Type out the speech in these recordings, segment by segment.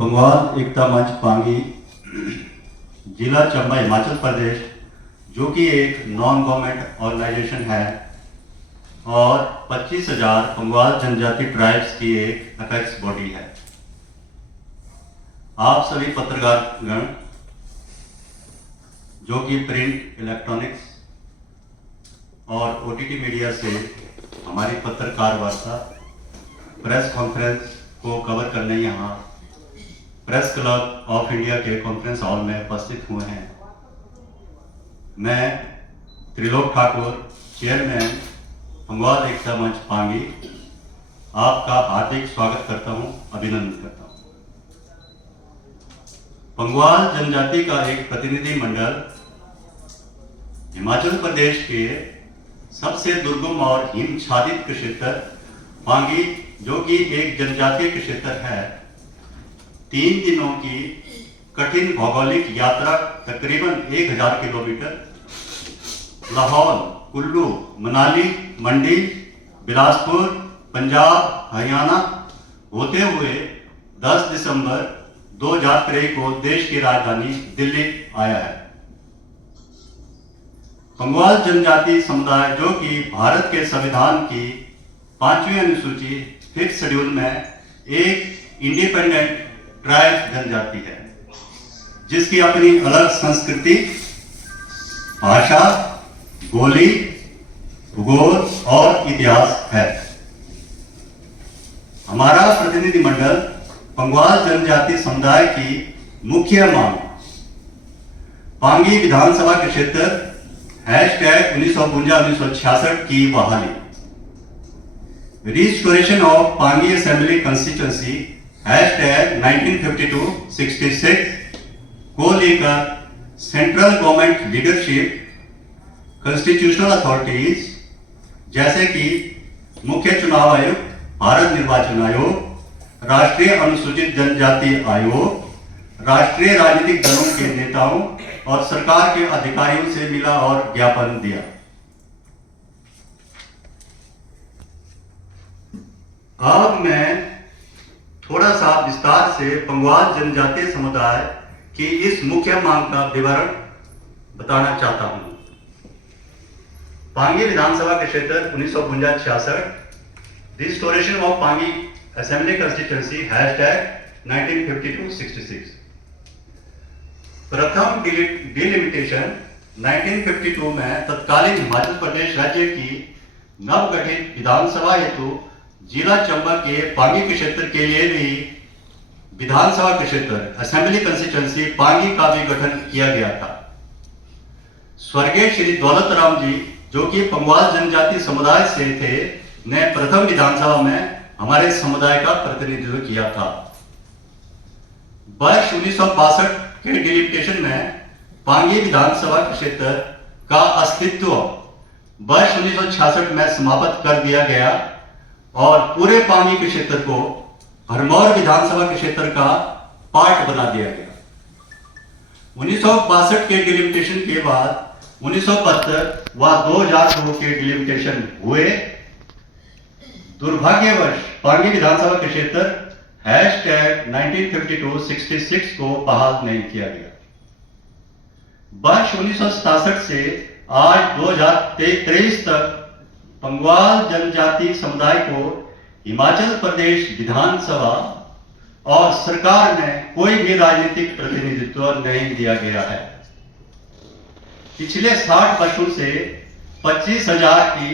पंगवाल एकता मंच पांगी, जिला चंबा, हिमाचल प्रदेश, जो कि एक नॉन गवर्नमेंट ऑर्गेनाइजेशन है और 25,000 पंगवाल जनजाति ट्राइब्स की एक अपेक्स बॉडी है। आप सभी पत्रकारगण जो कि प्रिंट, इलेक्ट्रॉनिक्स और ओटीटी मीडिया से हमारी पत्रकार वार्ता, प्रेस कॉन्फ्रेंस को कवर करने यहाँ प्रेस क्लब ऑफ इंडिया के कॉन्फ्रेंस हॉल में उपस्थित हुए हैं। मैं त्रिलोक ठाकुर, चेयरमैन पंगवाल एकता मंच पांगी, आपका हार्दिक स्वागत करता हूं, अभिनंदन करता हूं। पंगवाल जनजाति का एक प्रतिनिधि मंडल हिमाचल प्रदेश के सबसे दुर्गम और हिमच्छादित क्षेत्र पांगी, जो कि एक जनजातीय क्षेत्र है, 3 दिनों की कठिन भौगोलिक यात्रा तकरीबन 1000 किलोमीटर लाहौल, कुल्लू, मनाली, मंडी, बिलासपुर, पंजाब, हरियाणा होते हुए 10 दिसंबर 2023 को देश की राजधानी दिल्ली आया है। पंगवाल जनजाति समुदाय, जो कि भारत के संविधान की 5वीं अनुसूची 5th शेड्यूल में एक इंडिपेंडेंट ट्राइब जनजाति है, जिसकी अपनी अलग संस्कृति, भाषा, बोली, भूगोल और इतिहास है। हमारा प्रतिनिधिमंडल पंगवाल जनजाति समुदाय की मुख्य मांग पांगी विधानसभा के क्षेत्र #1952-1966 की बहाली, restoration of Pangi assembly constituency #1952-66 को लेकर central government leadership, constitutional authorities जैसे कि मुख्य चुनाव आयोग, भारत निर्वाचन आयोग, राष्ट्रीय अनुसूचित जनजाति आयोग, राष्ट्रीय राजनीतिक दलों के नेताओं और सरकार के अधिकारियों से मिला और ज्ञापन दिया। अब मैं थोड़ा सा विस्तार से पंगवाल जनजातीय समुदाय की इस मुख्य मांग का विवरण बताना चाहता हूं। पांगी विधानसभा के क्षेत्र 1952-66, restoration of Pangi assembly constituency #1952-66। प्रथम डिलिमिटेशन 1952 में तत्कालीन हिमाचल प्रदेश राज्य की नवगठित विधानसभा हेतु जिला चंबा के पांगी क्षेत्र के लिए भी विधानसभा क्षेत्र असेंबली कंस्टिट्यूएंसी पांगी का भी गठन किया गया था। स्वर्गीय श्री दौलत राम जी, जो कि पंगवाल जनजाति समुदाय से थे, ने प्रथम विधानसभा में हमारे समुदाय का प्रतिनिधित्व किया था। वर्ष 1962 के डिलिमिटेशन में पांगी विधानसभा क्षेत्र का अस्तित्व वर्ष 1966 में समाप्त कर दिया गया और पूरे पांगी के क्षेत्र को भरमौर विधानसभा के क्षेत्र का पार्ट बना दिया गया। 1962 के डिलिमिटेशन के बाद 1972 व 2002 के डिलिमिटेशन हुए। दुर्भाग्यवश पांगी विधानसभा के क्षेत्र #1952-66 को बहाल नहीं किया गया। वर्ष 1967 से आज 2023 तक पंगवाल जनजाति समुदाय को हिमाचल प्रदेश विधानसभा और सरकार में कोई भी राजनीतिक प्रतिनिधित्व नहीं दिया गया है। पिछले 60 वर्षों से 25,000 की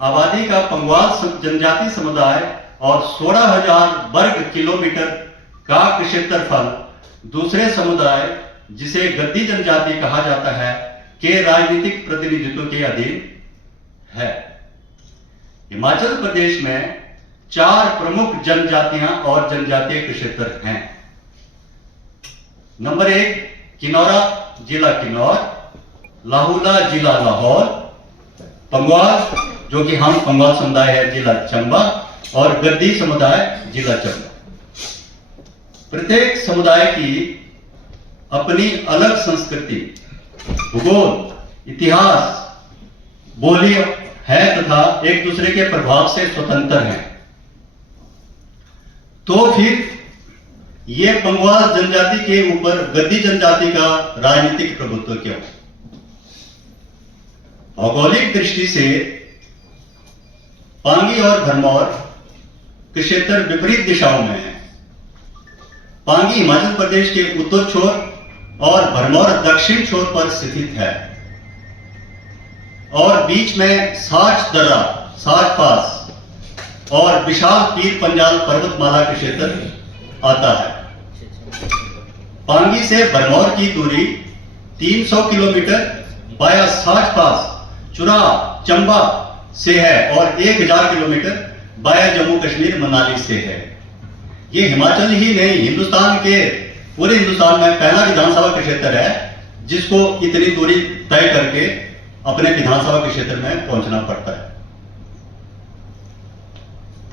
आबादी का पंगवाल जनजाति समुदाय और 16,000 वर्ग किलोमीटर का क्षेत्रफल दूसरे समुदाय, जिसे गद्दी जनजाति कहा जाता है, के राजनीतिक प्रतिनिधित्व के अधीन है। हिमाचल प्रदेश में 4 प्रमुख जनजातियां और जनजातीय क्षेत्र हैं। नंबर 1 किन्नौरा, जिला किन्नौर, लाहुला, जिला लाहौल, पंगवाल, जो कि हम पंगवाल समुदाय है, जिला चंबा, और गद्दी समुदाय, जिला चंबा। प्रत्येक समुदाय की अपनी अलग संस्कृति, भूगोल, इतिहास, बोली है तथा एक दूसरे के प्रभाव से स्वतंत्र हैं। तो फिर ये पंगवाल जनजाति के ऊपर गद्दी जनजाति का राजनीतिक प्रभुत्व क्यों? भौगोलिक दृष्टि से पांगी और भरमौर के क्षेत्र विपरीत दिशाओं में है। पांगी हिमाचल प्रदेश के उत्तर छोर और भरमौर दक्षिण छोर पर स्थित है और बीच में साच दर्रा, साच पास और विशाल पीर पंजाल पर्वतमाला के क्षेत्र आता है। पांगी से भरमौर की दूरी 300 किलोमीटर वाया साच पास चुरा चंबा से है और 1000 किलोमीटर वाया जम्मू कश्मीर मनाली से है। ये हिमाचल ही नहीं, हिंदुस्तान के पूरे हिंदुस्तान में पहला विधानसभा का क्षेत्र है जिसको इतनी दूरी तय करके अपने विधानसभा के क्षेत्र में पहुंचना पड़ता है।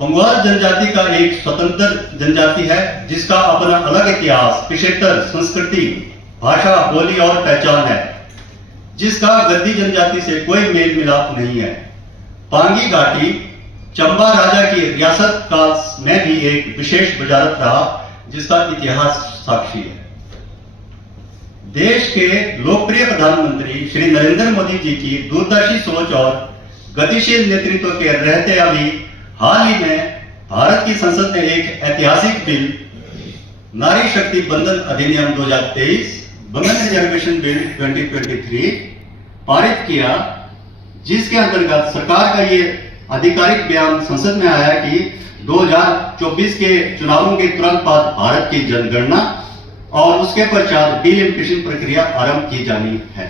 पंगवाल जनजाति का एक स्वतंत्र जनजाति है जिसका अपना अलग इतिहास, क्षेत्र, संस्कृति, भाषा, बोली और पहचान है, जिसका गद्दी जनजाति से कोई मेल मिलाप नहीं है। पांगी घाटी चंबा राजा की रियासत काल में भी एक विशेष वजारत रहा जिसका इतिहास साक्षी है। देश के लोकप्रिय प्रधानमंत्री श्री नरेंद्र मोदी जी की दूरदर्शी सोच और गतिशील नेतृत्व के रहते अभी हाल ही में भारत की संसद ने एक ऐतिहासिक बिल नारी शक्ति बंधन अधिनियम 2023 वुमेन रिजर्वेशन बिल 2023 पारित किया, जिसके अंतर्गत सरकार का ये आधिकारिक बयान संसद में आया कि 2024 के चुनावों के तुरंत बाद भारत की जनगणना और उसके पश्चात डिलिमिटेशन प्रक्रिया आरंभ की जानी है।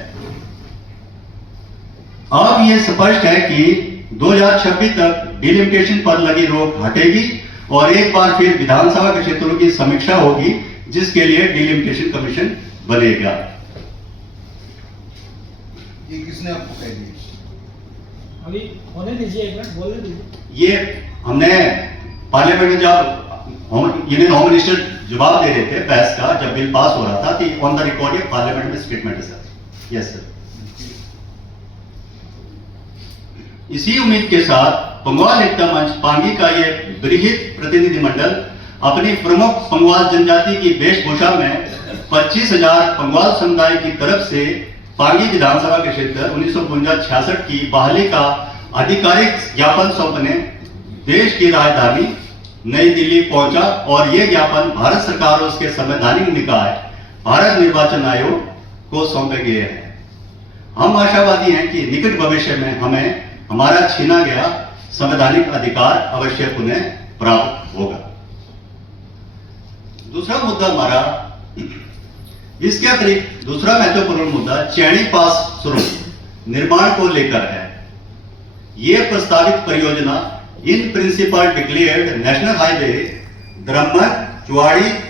अब यह स्पष्ट है कि 2026 तक डिलिमिटेशन पर लगी रोक हटेगी और एक बार फिर विधानसभा के क्षेत्रों की समीक्षा होगी, जिसके लिए डिलिमिटेशन कमीशन बनेगा। ये किसने आपको कह दिया? अभी होने दीजिए, एक मिनट बोलने दीजिए। ये हमने पार्लियामेंट में जब यूनियन होम मिनिस्टर जवाब दे रहे थे बहस का, जब बिल पास हो रहा था, तो ऑन द रिकॉर्ड ये पार्लियामेंट में स्टेटमेंट है सर। Yes sir. इसी उम्मीद के साथ पंगवाल एकता मंच पांगी का ये बृहद प्रतिनिधिमंडल अपनी प्रमुख पंगवाल जनजाति की वेशभूषा में 25,000 पंगवाल समुदाय की तरफ से पांगी विधानसभा के क्षेत्र 1952-66 की बहाली का आधिकारिक ज्ञापन सौंपने देश की राजधानी नई दिल्ली पहुंचा और यह ज्ञापन भारत सरकार और उसके संवैधानिक निकाय भारत निर्वाचन आयोग को सौंपे गए हैं। हम आशावादी हैं कि निकट भविष्य में हमें हमारा छीना गया संवैधानिक अधिकार अवश्य पुनः प्राप्त होगा। दूसरा मुद्दा हमारा, इसके अतिरिक्त दूसरा महत्वपूर्ण मुद्दा चैनी पास सुरंग निर्माण को लेकर है। यह प्रस्तावित परियोजना in principle declared national highway Darman Chuwari